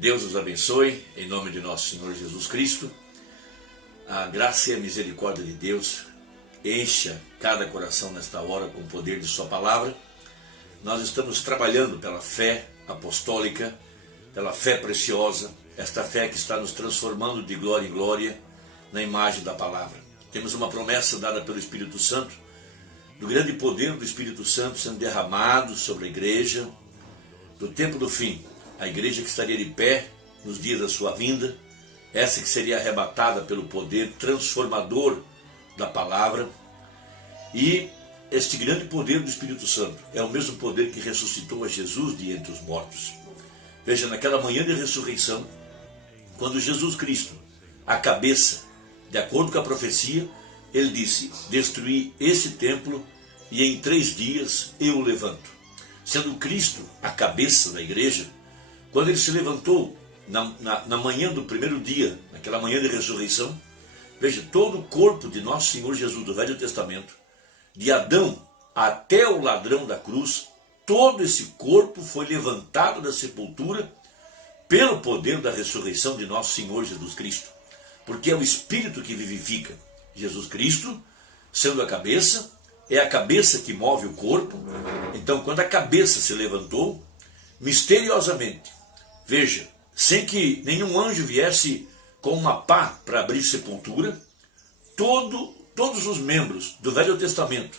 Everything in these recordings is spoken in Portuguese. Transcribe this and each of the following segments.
Deus os abençoe, em nome de nosso Senhor Jesus Cristo. A graça e a misericórdia de Deus encha cada coração nesta hora com o poder de sua palavra. Nós estamos trabalhando pela fé apostólica, pela fé preciosa, esta fé que está nos transformando de glória em glória na imagem da palavra. Temos uma promessa dada pelo Espírito Santo, do grande poder do Espírito Santo sendo derramado sobre a igreja, do tempo do fim, a igreja que estaria de pé nos dias da sua vinda, essa que seria arrebatada pelo poder transformador da palavra. E este grande poder do Espírito Santo é o mesmo poder que ressuscitou a Jesus de entre os mortos. Veja, naquela manhã de ressurreição, quando Jesus Cristo, a cabeça, de acordo com a profecia, ele disse: destruí esse templo e em 3 dias eu o levanto. Sendo Cristo a cabeça da igreja, quando ele se levantou na manhã do primeiro dia, naquela manhã de ressurreição, veja, todo o corpo de nosso Senhor Jesus do Velho Testamento, de Adão até o ladrão da cruz, todo esse corpo foi levantado da sepultura pelo poder da ressurreição de nosso Senhor Jesus Cristo. Porque é o Espírito que vivifica. Jesus Cristo, sendo a cabeça, é a cabeça que move o corpo. Então, quando a cabeça se levantou, misteriosamente, veja, sem que nenhum anjo viesse com uma pá para abrir sepultura, todos os membros do Velho Testamento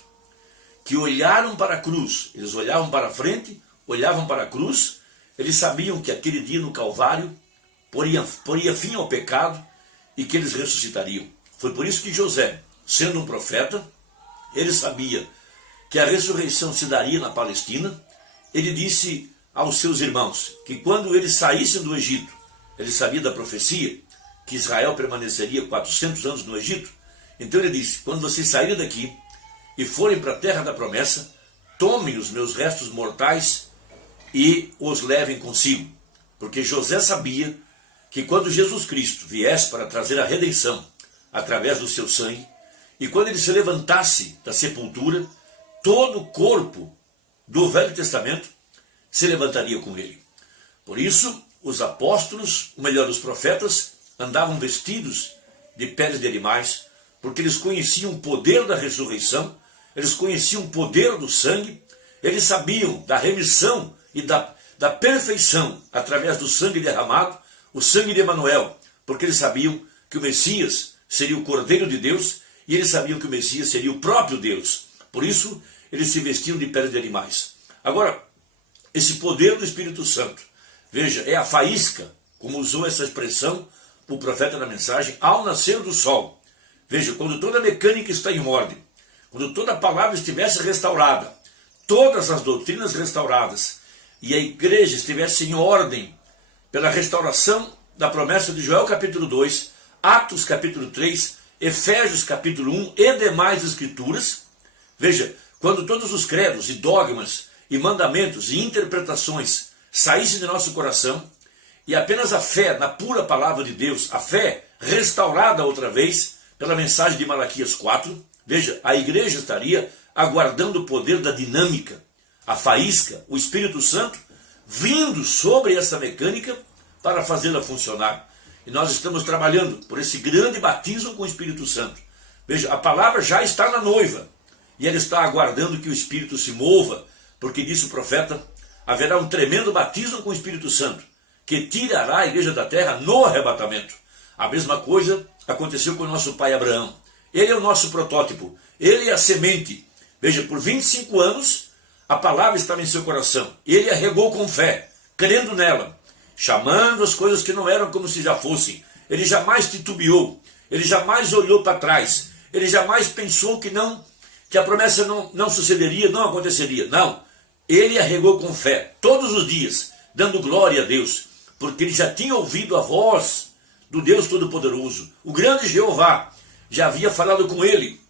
que olharam para a cruz, eles olhavam para a frente, olhavam para a cruz, eles sabiam que aquele dia no Calvário poria fim ao pecado e que eles ressuscitariam. Foi por isso que José, sendo um profeta, ele sabia que a ressurreição se daria na Palestina. Ele disse aos seus irmãos que quando eles saíssem do Egito, ele sabia da profecia que Israel permaneceria 400 anos no Egito. Então ele disse: quando vocês saírem daqui e forem para a terra da promessa, tomem os meus restos mortais e os levem consigo. Porque José sabia que quando Jesus Cristo viesse para trazer a redenção através do seu sangue, e quando ele se levantasse da sepultura, todo o corpo do Velho Testamento se levantaria com ele. Por isso, os apóstolos, ou melhor, os profetas, andavam vestidos de peles de animais, porque eles conheciam o poder da ressurreição, eles conheciam o poder do sangue, eles sabiam da remissão e da perfeição através do sangue derramado, o sangue de Emanuel, porque eles sabiam que o Messias seria o Cordeiro de Deus, e eles sabiam que o Messias seria o próprio Deus. Por isso, eles se vestiam de peles de animais. Agora, esse poder do Espírito Santo, veja, é a faísca, como usou essa expressão o profeta na mensagem, ao nascer do sol. Veja, quando toda a mecânica está em ordem, quando toda a palavra estivesse restaurada, todas as doutrinas restauradas, e a igreja estivesse em ordem pela restauração da promessa de Joel capítulo 2, Atos capítulo 3, Efésios capítulo 1 e demais escrituras, veja, quando todos os credos e dogmas e mandamentos e interpretações saíssem de nosso coração, e apenas a fé na pura palavra de Deus, a fé restaurada outra vez pela mensagem de Malaquias 4, veja, a igreja estaria aguardando o poder da dinâmica, a faísca, o Espírito Santo, vindo sobre essa mecânica para fazê-la funcionar. E nós estamos trabalhando por esse grande batismo com o Espírito Santo. Veja, a palavra já está na noiva, e ela está aguardando que o Espírito se mova, porque disse o profeta: haverá um tremendo batismo com o Espírito Santo, que tirará a igreja da terra no arrebatamento. A mesma coisa aconteceu com o nosso pai Abraão. Ele é o nosso protótipo, ele é a semente. Veja, por 25 anos, a palavra estava em seu coração. Ele a regou com fé, crendo nela, chamando as coisas que não eram como se já fossem. Ele jamais titubeou, ele jamais olhou para trás, ele jamais pensou que a promessa não sucederia, não aconteceria. Não, ele a regou com fé, todos os dias, dando glória a Deus, porque ele já tinha ouvido a voz do Deus Todo-Poderoso. O grande Jeová já havia falado com ele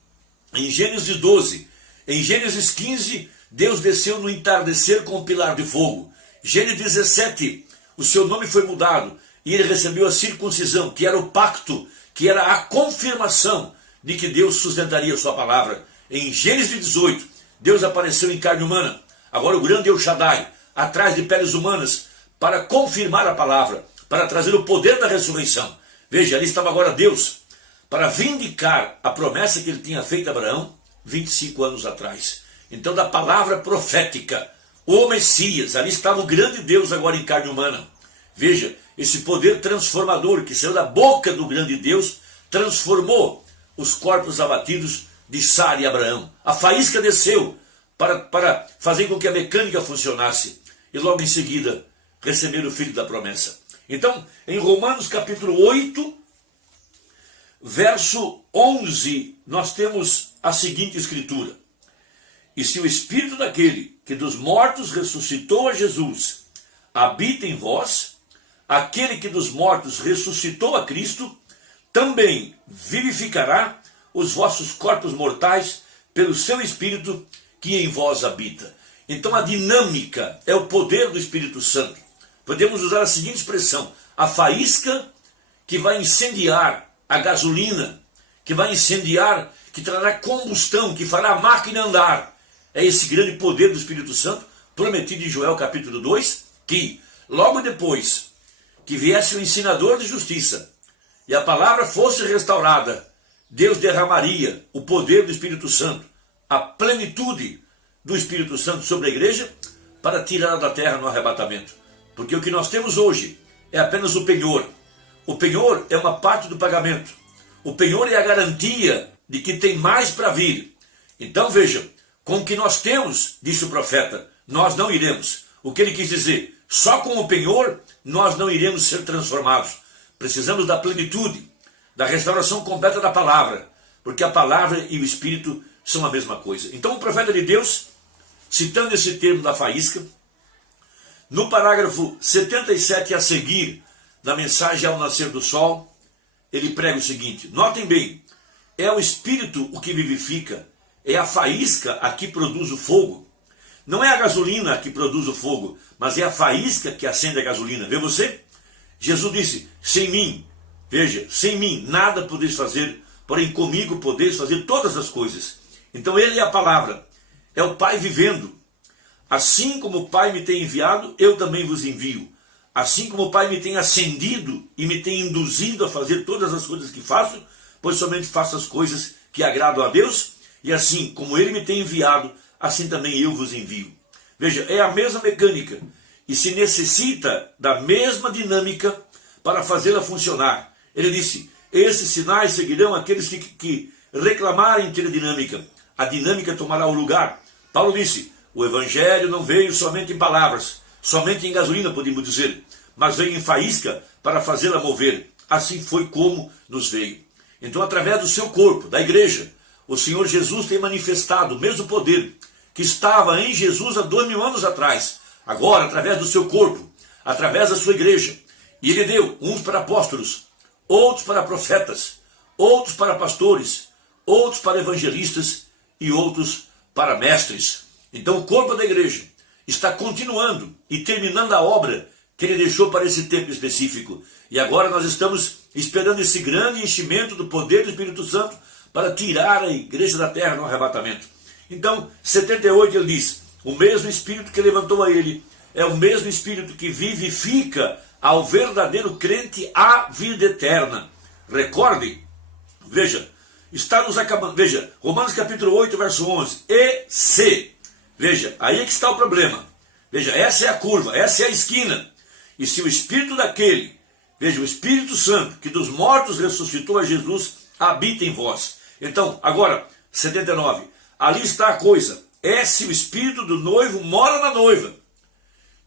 em Gênesis 12, em Gênesis 15, Deus desceu no entardecer com um pilar de fogo. Gênesis 17, o seu nome foi mudado e ele recebeu a circuncisão, que era o pacto, que era a confirmação de que Deus sustentaria a sua palavra. Em Gênesis 18, Deus apareceu em carne humana. Agora o grande El Shaddai, atrás de peles humanas, para confirmar a palavra, para trazer o poder da ressurreição. Veja, ali estava agora Deus para vindicar a promessa que ele tinha feito a Abraão 25 anos atrás. Então, da palavra profética, o Messias, ali estava o grande Deus agora em carne humana. Veja, esse poder transformador que saiu da boca do grande Deus, transformou os corpos abatidos de Sara e Abraão. A faísca desceu para fazer com que a mecânica funcionasse. E logo em seguida, receber o filho da promessa. Então, em Romanos capítulo 8, verso 11, nós temos a seguinte escritura: e se o Espírito daquele que dos mortos ressuscitou a Jesus habita em vós, aquele que dos mortos ressuscitou a Cristo, também vivificará os vossos corpos mortais pelo seu Espírito que em vós habita. Então a dinâmica é o poder do Espírito Santo. Podemos usar a seguinte expressão: a faísca que vai incendiar a gasolina, que vai incendiar, que trará combustão, que fará a máquina andar. É esse grande poder do Espírito Santo, prometido em Joel capítulo 2, que logo depois que viesse o ensinador de justiça e a palavra fosse restaurada, Deus derramaria o poder do Espírito Santo, a plenitude do Espírito Santo sobre a igreja, para tirá-la da terra no arrebatamento. Porque o que nós temos hoje é apenas o penhor. O penhor é uma parte do pagamento. O penhor é a garantia de que tem mais para vir. Então veja, com o que nós temos, disse o profeta, nós não iremos. O que ele quis dizer? Só com o penhor nós não iremos ser transformados. Precisamos da plenitude, da restauração completa da palavra, porque a palavra e o Espírito são a mesma coisa. Então o profeta de Deus, citando esse termo da faísca, no parágrafo 77 a seguir, da mensagem ao nascer do sol, ele prega o seguinte: notem bem, é o Espírito o que vivifica, é a faísca a que produz o fogo. Não é a gasolina que produz o fogo, mas é a faísca que acende a gasolina. Vê você? Jesus disse: sem mim, veja, sem mim nada podeis fazer, porém comigo podeis fazer todas as coisas. Então ele é a palavra, é o Pai vivendo. Assim como o Pai me tem enviado, eu também vos envio. Assim como o Pai me tem acendido e me tem induzido a fazer todas as coisas que faço, pois somente faço as coisas que agradam a Deus, e assim como ele me tem enviado, assim também eu vos envio. Veja, é a mesma mecânica, e se necessita da mesma dinâmica para fazê-la funcionar. Ele disse: esses sinais seguirão aqueles que reclamarem ter a dinâmica. A dinâmica tomará o lugar. Paulo disse: o Evangelho não veio somente em palavras, somente em gasolina, podemos dizer, mas veio em faísca para fazê-la mover. Assim foi como nos veio. Então, através do seu corpo, da igreja, o Senhor Jesus tem manifestado o mesmo poder que estava em Jesus há 2000 anos atrás, agora através do seu corpo, através da sua igreja. E ele deu uns para apóstolos, outros para profetas, outros para pastores, outros para evangelistas e outros para mestres. Então o corpo da igreja está continuando e terminando a obra que ele deixou para esse tempo específico. E agora nós estamos esperando esse grande enchimento do poder do Espírito Santo para tirar a igreja da terra no arrebatamento. Então, 78 ele diz: o mesmo Espírito que levantou a ele é o mesmo Espírito que vivifica ao verdadeiro crente a vida eterna. Recordem, veja, está nos acabando, veja, Romanos capítulo 8, verso 11, e se, veja, aí é que está o problema, veja, essa é a curva, essa é a esquina, e se o Espírito daquele, veja, o Espírito Santo, que dos mortos ressuscitou a Jesus, habita em vós. Então, agora, 79, ali está a coisa, é se o Espírito do noivo mora na noiva.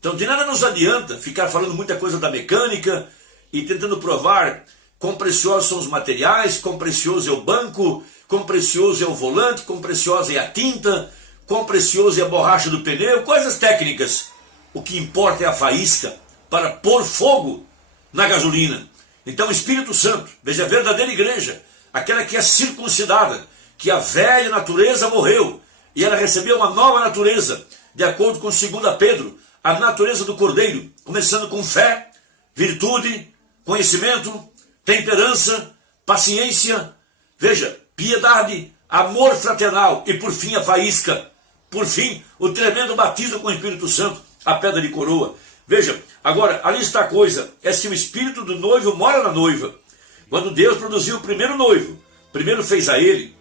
Então de nada nos adianta ficar falando muita coisa da mecânica e tentando provar quão preciosos são os materiais, quão precioso é o banco, quão precioso é o volante, quão preciosa é a tinta, quão precioso é a borracha do pneu, coisas técnicas. O que importa é a faísca para pôr fogo na gasolina. Então o Espírito Santo, veja, a verdadeira igreja, aquela que é circuncidada, que a velha natureza morreu e ela recebeu uma nova natureza, de acordo com 2 Pedro, a natureza do Cordeiro, começando com fé, virtude, conhecimento, temperança, paciência, veja, piedade, amor fraternal e por fim a faísca, por fim o tremendo batismo com o Espírito Santo, a pedra de coroa. Veja, agora, ali está a coisa, é se o espírito do noivo mora na noiva. Quando Deus produziu o primeiro noivo, primeiro fez a ele,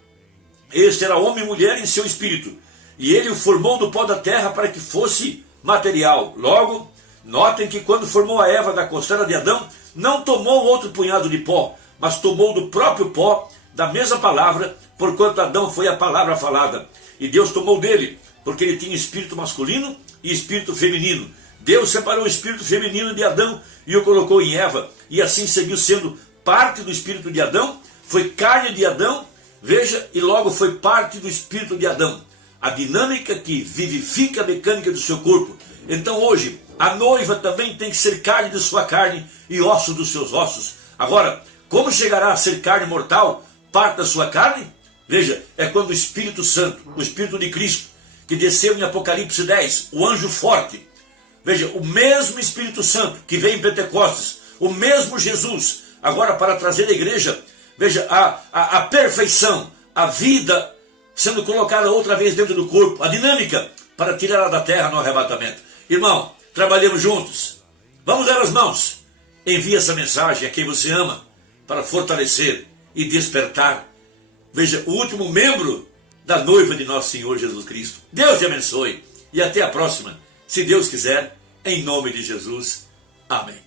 este era homem e mulher em seu espírito, e ele o formou do pó da terra para que fosse material. Logo, notem que quando formou a Eva da costela de Adão, não tomou outro punhado de pó, mas tomou do próprio pó, da mesma palavra, porquanto Adão foi a palavra falada. E Deus tomou dele, porque ele tinha espírito masculino e espírito feminino. Deus separou o espírito feminino de Adão e o colocou em Eva, e assim seguiu sendo parte do espírito de Adão, foi carne de Adão, veja, e logo foi parte do espírito de Adão. A dinâmica que vivifica a mecânica do seu corpo. Então hoje, a noiva também tem que ser carne de sua carne e osso dos seus ossos. Agora, como chegará a ser carne mortal, parte da sua carne? Veja, é quando o Espírito Santo, o Espírito de Cristo, que desceu em Apocalipse 10, o anjo forte, veja, o mesmo Espírito Santo que veio em Pentecostes, o mesmo Jesus, agora para trazer a igreja, veja, a perfeição, a vida sendo colocada outra vez dentro do corpo, a dinâmica para tirá-la da terra no arrebatamento. Irmão, trabalhemos juntos, vamos dar as mãos, envie essa mensagem a quem você ama, para fortalecer e despertar, veja, o último membro da noiva de nosso Senhor Jesus Cristo. Deus te abençoe e até a próxima, se Deus quiser, em nome de Jesus. Amém.